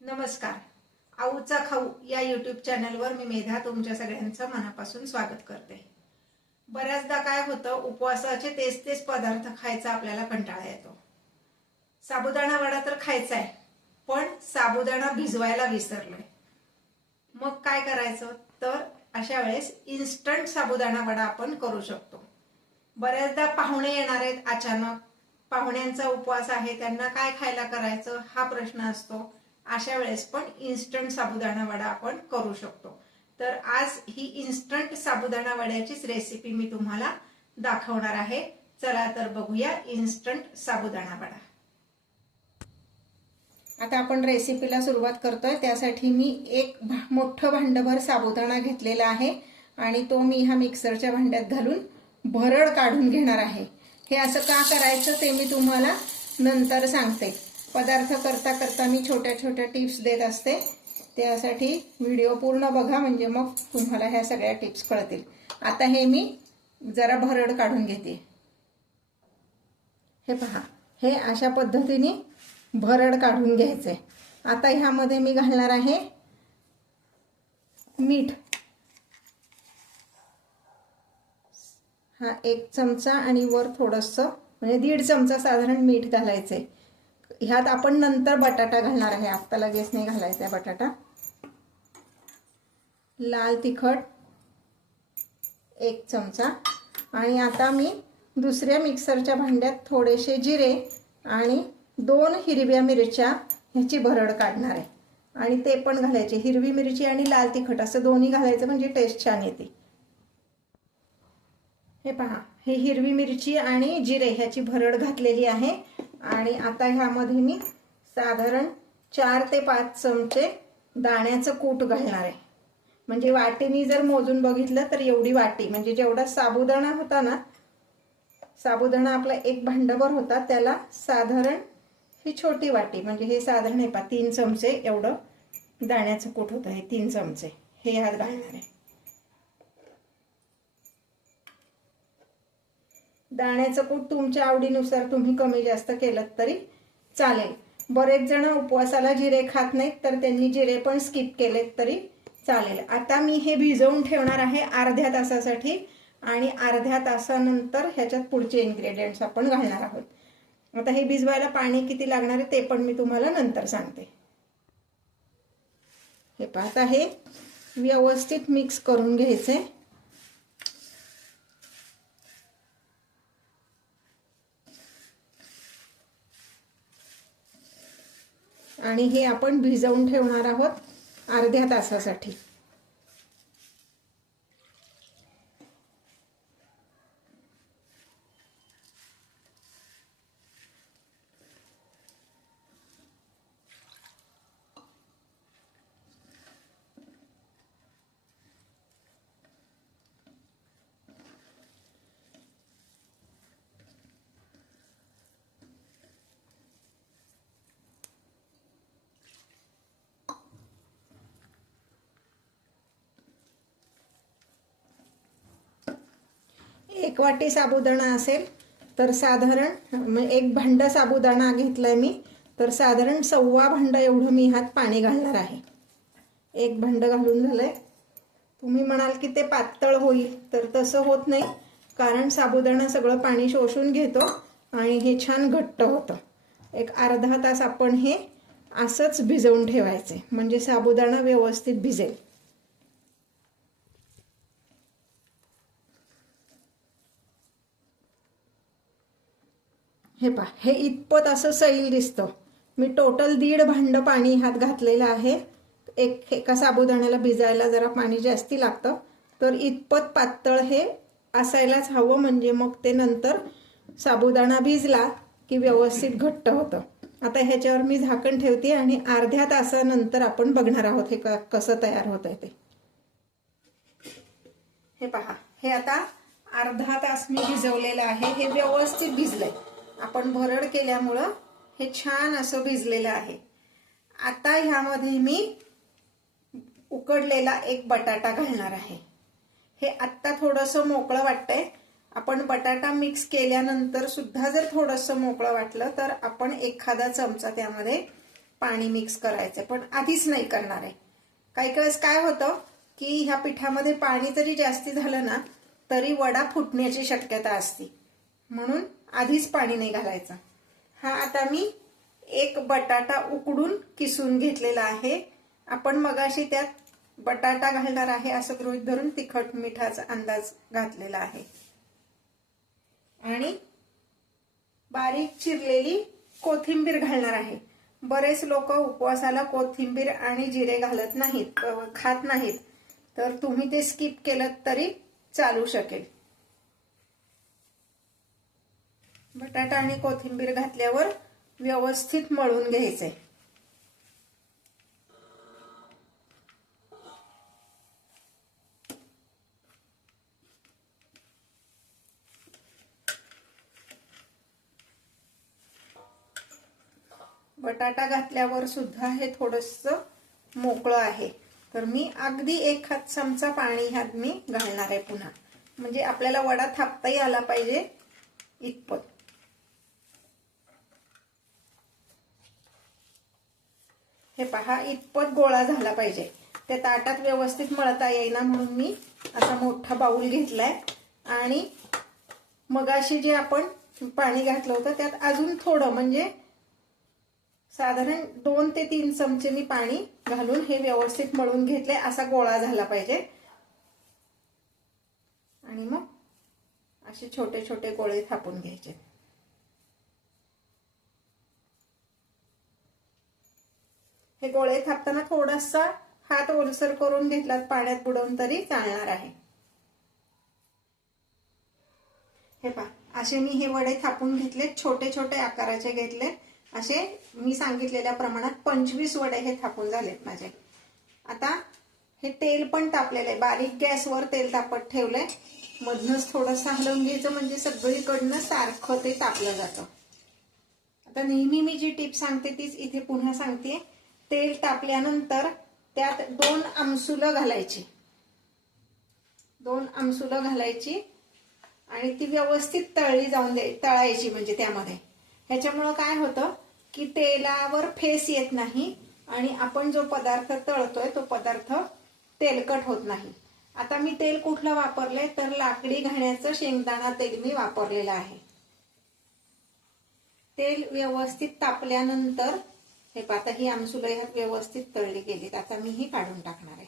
नमस्कार. आऊचा खाऊ या यूट्यूब चॅनलवर मी मेधा तुमच्या सगळ्यांचं मनापासून स्वागत करते. बऱ्याचदा काय होतं, उपवासाचे तेच तेच पदार्थ खायचा आपल्याला कंटाळा येतो. साबुदाणा वडा तर खायचा आहे, पण साबुदाणा भिजवायला विसरलोय. मग काय करायचं, तर अशा वेळेस इन्स्टंट साबुदाणा वडा आपण करू शकतो. बऱ्याचदा पाहुणे येणार आहेत अचानक, पाहुण्यांचा उपवास आहे, त्यांना काय खायला करायचं हा प्रश्न असतो. अशा वेळेस पण इन्स्टंट साबुदाणा वडा आपण करू शकतो. तर आज ही इन्स्टंट साबुदाणा वड्याचीच रेसिपी मी तुम्हाला दाखवणार आहे. चला तर बघूया इन्स्टंट साबुदाणा वडा. आता आपण रेसिपीला सुरुवात करतोय. त्यासाठी मी एक मोठं भांडभर साबुदाणा घेतलेला आहे आणि तो मी ह्या मिक्सरच्या भांड्यात घालून भरड काढून घेणार आहे. हे असं का करायचं ते मी तुम्हाला नंतर सांगते. पदार्थ करता करता मी छोट्या छोट्या टिप्स देत असते, त्यासाठी व्हिडिओ पूर्ण बघा, म्हणजे मग तुम्हाला ह्या सगळ्या टिप्स कळतील. आता हे मी जरा भरड काढून घेते. हे पहा, हे अशा पद्धतीने भरड काढून घ्यायचंय. आता ह्यामध्ये मी घालणार आहे मीठ. हा 1 चमचा आणि वर थोडंसं म्हणजे 1.5 चमचा साधारण मीठ घालायचंय. ह्यात आपण नंतर बटाटा घालणार आहे, आता लगेच नाही घालायचा बटाटा. लाल तिखट 1 चमचा आणि आता मी दुसऱ्या मिक्सरच्या भांड्यात थोडेसे जिरे आणि 2 हिरव्या मिरच्या ह्याची भरड काढणार आहे आणि ते पण घालायचे. हिरवी मिरची आणि लाल तिखट असं दोन्ही घालायचं, म्हणजे टेस्ट छान येते. हे पहा, हे हिरवी मिरची आणि जिरे ह्याची भरड घातलेली आहे आणि आता ह्यामध्ये मी साधारण 4 ते 5 चमचे दाण्याचं कूट घालणार आहे. म्हणजे वाटीनी जर मोजून बघितलं तर एवढी वाटी, म्हणजे जेवढा साबुदाणा होता ना, साबुदाणा आपला एक भांडभर होता, त्याला साधारण ही छोटी वाटी, म्हणजे हे साधारण हे 3 चमचे एवढं दाण्याचं कूट होतं. हे 3 चमचे हे ह्यात घालणार आहे. दाण्याचं कूट तुमच्या आवडीनुसार तुम्ही कमी जास्त केलं तरी चालेल. बरेच जण उपवासाला जिरे खात नाहीत, तर त्यांनी जिरे पण स्किप केलेत तरी चालेल. आता मी हे भिजवून ठेवणार आहे अर्ध्या तासासाठी आणि अर्ध्या तासानंतर ह्याच्यात पुढचे इन्ग्रेडियंट्स आपण घालणार आहोत. आता हे भिजवायला पाणी किती लागणार आहे ते पण मी तुम्हाला नंतर सांगते. हे पहा, आता हे व्यवस्थित मिक्स करून घ्यायचंय. आणि हे आपण भिजवून ठेवणार आहोत अर्ध्या तासासाठी. एक वाटी साबुदाणा असेल तर साधारण 1 भांड साबुदाणा घेतलाय मी, तर साधारण 1.25 भांड एवढं मी ह्यात पाणी घालणार आहे. 1 भांड घालून झालंय. तुम्ही म्हणाल की ते पातळ होईल, तर तसं होत नाही, कारण साबुदाणा सगळं पाणी शोषून घेतो आणि हे छान घट्ट होतं. एक अर्धा तास आपण हे असंच भिजवून ठेवायचे, म्हणजे साबुदाणा व्यवस्थित भिजेल. हे पहा, हे इतपत असं सैल दिसतं. मी टोटल 1.5 भांड पाणी ह्यात घातलेलं आहे. एका साबुदाण्याला भिजायला जरा पाणी जास्ती लागतं, तर इतपत पातळ हे असायलाच हवं, म्हणजे मग ते नंतर साबुदाणा भिजला की व्यवस्थित घट्ट होतं. आता ह्याच्यावर मी झाकण ठेवते आणि अर्ध्या तासानंतर आपण बघणार आहोत हे कसं तयार होतंय ते. हे पहा, हे आता अर्धा तास मी भिजवलेलं आहे. हे व्यवस्थित भिजलंय. आपण भरड केल्यामुळं हे छान असं भिजलेलं आहे. आता ह्यामध्ये मी उकडलेला 1 बटाटा घालणार आहे. हे आत्ता थोडंसं मोकळं वाटतंय. आपण बटाटा मिक्स केल्यानंतर सुद्धा जर थोडंसं मोकळं वाटलं तर आपण एखादा चमचा त्यामध्ये पाणी मिक्स करायचं, पण आधीच नाही करणार आहे. काही वेळेस काय होतं की ह्या पिठामध्ये पाणी जरी जास्ती झालं ना तरी वडा फुटण्याची शक्यता असते, म्हणून आधीच पाणी नाही घालायचं. हा आता मी एक बटाटा उकडून किसून घेतलेला आहे. आपण मगाशी त्यात बटाटा घालणार आहे असं गृहीत धरून तिखट मिठाचा अंदाज घातलेला आहे. आणि बारीक चिरलेली कोथिंबीर घालणार आहे. बरेच लोक उपवासाला कोथिंबीर आणि जिरे घालत नाहीत, खात नाहीत, तर तुम्ही ते स्किप केलं तरी चालू शकेल. बटाटा आणि कोथिंबीर घातल्यावर व्यवस्थित मळून घ्यायचंय. बटाटा घातल्यावर सुद्धा हे थोडंसं मोकळं आहे, तर मी अगदी 1 चमचा पाणी ह्यात मी घालणार आहे पुन्हा, म्हणजे आपल्याला वडा थापताही आला पाहिजे इतपत. हे पहा, इतपत गोळा झाला पाहिजे. त्या ताटात व्यवस्थित मळता येईना म्हणून मी असा मोठा बाऊल घेतलाय. आणि मगाशी जे आपण पाणी घातलं होतं त्यात अजून थोडं, म्हणजे साधारण 2 ते 3 चमचे मी पाणी घालून हे व्यवस्थित मळून घेतले. असा गोळा झाला पाहिजे. आणि मग असे छोटे छोटे गोळे थापून घ्यायचे. हे गोळे थापताना थोडासा हात ओलसर करून घेतलात पाण्यात बुडवून तरी चालणार आहे. हे पहा, असे मी हे वडे थापून घेतले, छोटे छोटे आकाराचे घेतले. असे मी सांगितलेल्या प्रमाणात 25 वडे हे थापून झालेत माझे. आता हे तेल पण तापलेलं आहे. बारीक गॅसवर तेल तापत ठेवलंय. मधनच थोडंसं हलवून घ्यायचं, म्हणजे सगळीकडनं सारखं ते तापलं जातं. आता नेहमी मी जी टिप सांगते तीच इथे पुन्हा सांगते. तेल तापल्यानंतर त्यात 2 आमसुलं घालायची. 2 आमसुलं घालायची आणि ती व्यवस्थित तळली जाऊन तळायची. म्हणजे त्यामध्ये ह्याच्यामुळं काय होतं की तेलावर फेस येत नाही आणि आपण जो पदार्थ तळतोय तो पदार्थ तेलकट होत नाही. आता मी तेल कुठलं वापरलंय तर लाकडी घाण्याचं शेंगदाणा तेल मी वापरलेलं आहे. तेल व्यवस्थित तापल्यानंतर हे पाता ही आमसुलं ह्यात व्यवस्थित तळली गेलीत. आता मी ही काढून टाकणार आहे.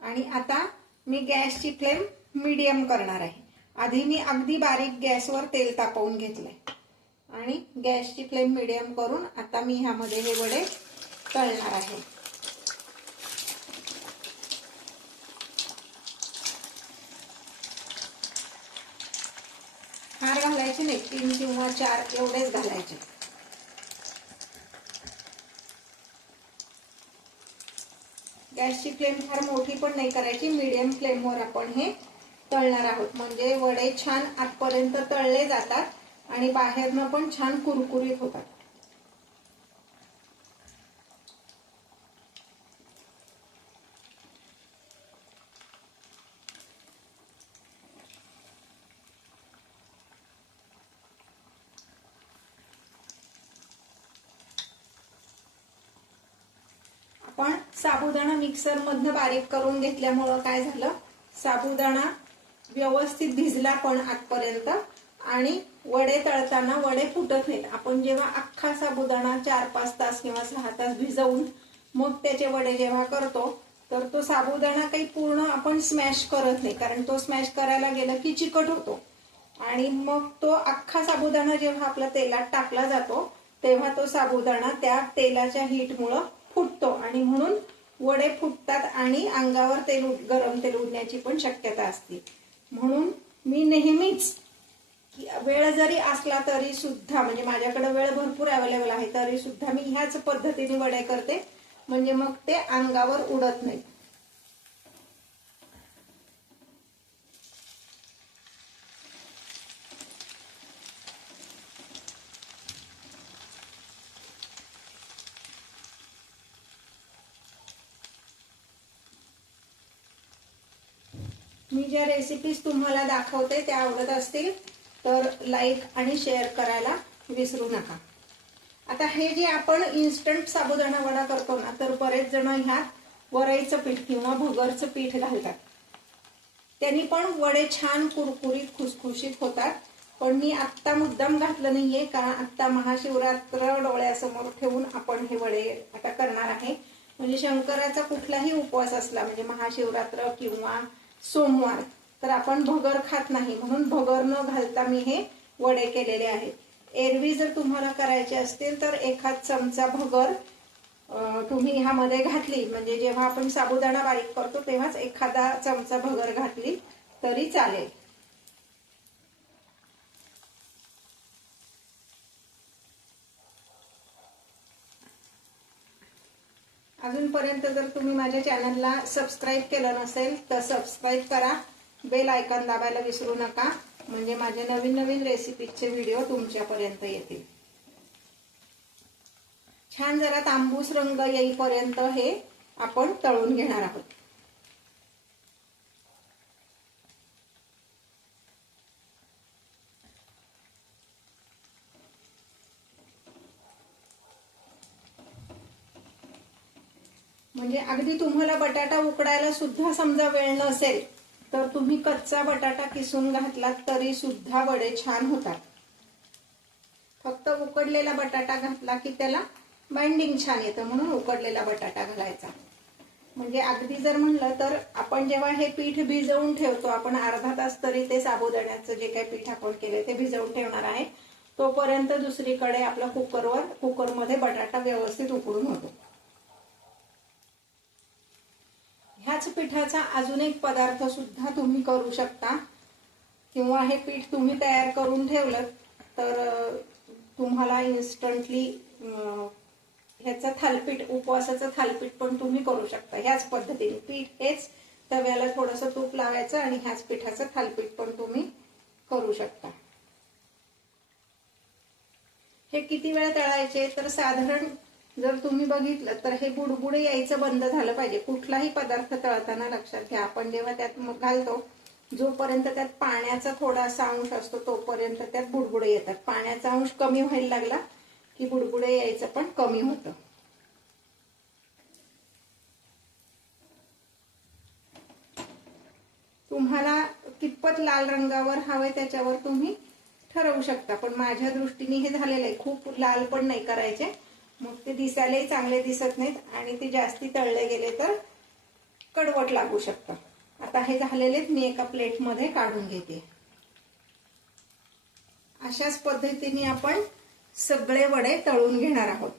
आणि आता मी गॅसची फ्लेम मीडियम करणार आहे. आधी मी अगदी बारीक गॅसवर तेल तापवून घेतलंय आणि गॅसची फ्लेम मीडियम करून आता मी ह्यामध्ये हे वडे तळणार आहे. फार घालायचे नाही, 3 किंवा 4 एवढेच घालायचे. गॅसची फ्लेम फार मोठी पण नाही करायची, मीडियम फ्लेमवर आपण हे तळणार आहोत. म्हणजे वडे छान आतपर्यंत तळले जातात आणि बाहेरनं पण छान कुरकुरीत होतात. आपण साबुदाणा मिक्सर मधनं बारीक करून घेतल्यामुळं काय झालं, साबुदाणा व्यवस्थित भिजला पण आतपर्यंत आणि वडे तळताना वडे फुटत नाहीत. आपण जेव्हा अख्खा साबुदाणा 4-5 तास किंवा 6 तास भिजवून मग त्याचे वडे जेव्हा करतो तर तो साबुदाणा काही पूर्ण आपण स्मॅश करत नाही, कारण तो स्मॅश करायला गेलं की चिकट होतो. आणि मग तो अख्खा साबुदाणा जेव्हा आपला तेलात टाकला जातो तेव्हा तो साबुदाणा त्या तेलाच्या हीटमुळं फुटतो आणि म्हणून वडे फुटतात आणि अंगावर गरम तेल उडण्याची पण शक्यता असते. म्हणून मी नेहमीच वेळ जरी असला तरी सुद्धा, म्हणजे माझ्याकडे वेळ भरपूर अवेलेबल आहे तरी सुद्धा मी ह्याच पद्धतीने वडे करते, म्हणजे मग ते अंगावर उडत नाही. मी ज्या रेसिपीज तुम्हाला दाखवते त्या आवडत असतील तर लाईक आणि शेअर करायला विसरू नका। आता हे जे आपण इन्स्टंट साबुदाणा वडा करतो ना, तर बरेच जण ह्यात वरईचं पीठ किंवा भगरचं पीठ घालतात। त्यांनी पण वडे छान कुरकुरीत खुसखुशीत होतात। पण मी आत्ता मुद्दाम घातलं नाहीये, कारण आत्ता महाशिवरात्र डोळ्यासमोर ठेवून आपण हे वडे आता करणार आहे। म्हणजे शंकराचा कुठलाही उपवास असला, म्हणजे महाशिवरात्र किंवा सोमवार, तर आपण भगर खात नाही, म्हणून भगर न घालता मी हे वडे केलेले आहेत। एरवी जर तुम्हाला करायचे असतील तर एखाद चमचा भगर तुम्ही ह्यामध्ये घातली, म्हणजे जेव्हा आपण साबुदाणा बारीक करतो तेव्हाच एखादा चमचा भगर घातली तरी चालेल। अजूनपर्यंत जर तुम्ही माझ्या चॅनलला सबस्क्राईब केलं नसेल तर सबस्क्राईब करा, बेल आयकॉन दाबायला विसरू नका, म्हणजे माझे नवीन नवीन रेसिपीचे व्हिडिओ तुमच्यापर्यंत येतील। छान जरा तांबूस रंग येईपर्यंत हे आपण तळून घेणार आहोत। म्हणजे अगदी तुम्हाला बटाटा उकडायला सुद्धा समजा वेळ नसेल तर तुम्ही कच्चा बटाटा किसून घातलात तरी सुद्धा वडे छान होतात। फक्त उकडलेला बटाटा घातला की त्याला बाइंडिंग छान येतं, म्हणून उकडलेला बटाटा घालायचा। म्हणजे अगदी जर म्हणलं तर आपण जेव्हा हे पीठ भिजवून ठेवतो, आपण अर्धा तास तरी ते साबुदाण्याचं जे काही पीठ आपण केले ते भिजवून ठेवणार आहे, तोपर्यंत दुसरीकडे आपला कुकरमध्ये बटाटा व्यवस्थित उकडून होतो। ह्याच पिठाचा अजून एक पदार्थ सुद्धा तुम्ही करू शकता, किंवा हे पीठ तुम्ही तयार करून ठेवलं तर तुम्हाला इन्स्टंटली ह्याचं थालीपीठ, उपवासाचं थालीपीठ पण तुम्ही करू शकता ह्याच पद्धतीने। पीठ हेच, तव्याला थोडंसं तूप लावायचं आणि ह्याच पिठाचं थालीपीठ पण तुम्ही करू शकता। हे किती वेळ तळायचे तर साधारण जर तुम्ही बघितलं तर हे बुडबुडे यायचं बंद झालं पाहिजे। कुठलाही पदार्थ तळताना लक्षात घ्या, आपण जेव्हा त्यात घालतो जोपर्यंत त्यात पाण्याचा थोडासा अंश असतो तोपर्यंत त्यात बुडबुडे येतात। पाण्याचा अंश कमी व्हायला लागला की बुडबुडे यायचं पण कमी होतं। तुम्हाला कितपत लाल रंगावर हवंय त्याच्यावर तुम्ही ठरवू शकता, पण माझ्या दृष्टीने हे झालेलं आहे। खूप लाल पण नाही करायचे, मग ते दिसायलाही चांगले दिसत नाहीत आणि ते जास्ती तळले गेले तर कडवट लागू शकतं। आता हे झालेले मी एका प्लेटमध्ये काढून घेते। अशाच पद्धतीने आपण सगळे वडे तळून घेणार आहोत।